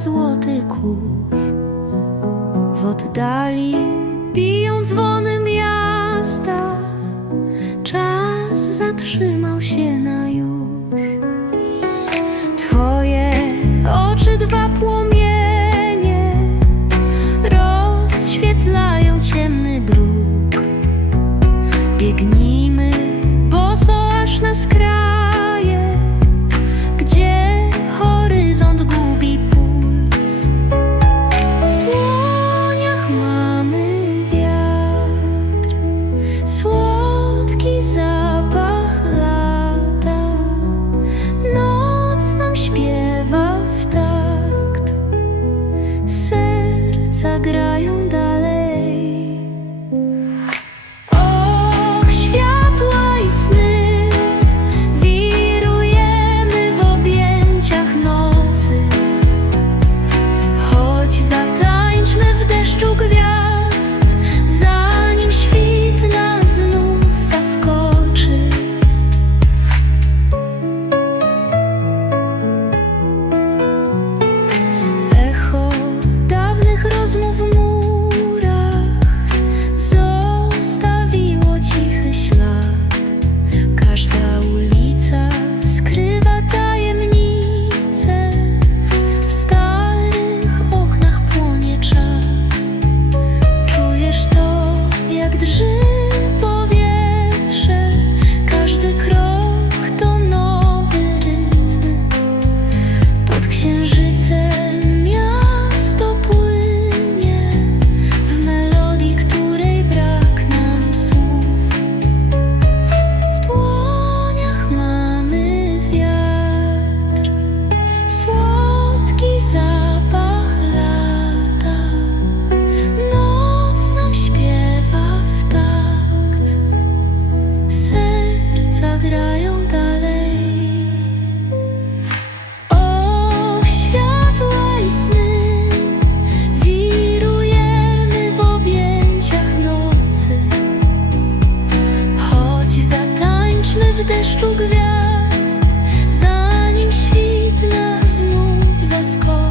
złoty kurz. W oddali biją dzwony miasta. Czas zatrzymał się na już. Twoje oczy dwa płomienie играю deszczu gwiazd, zanim świt nas znów zaskoczy.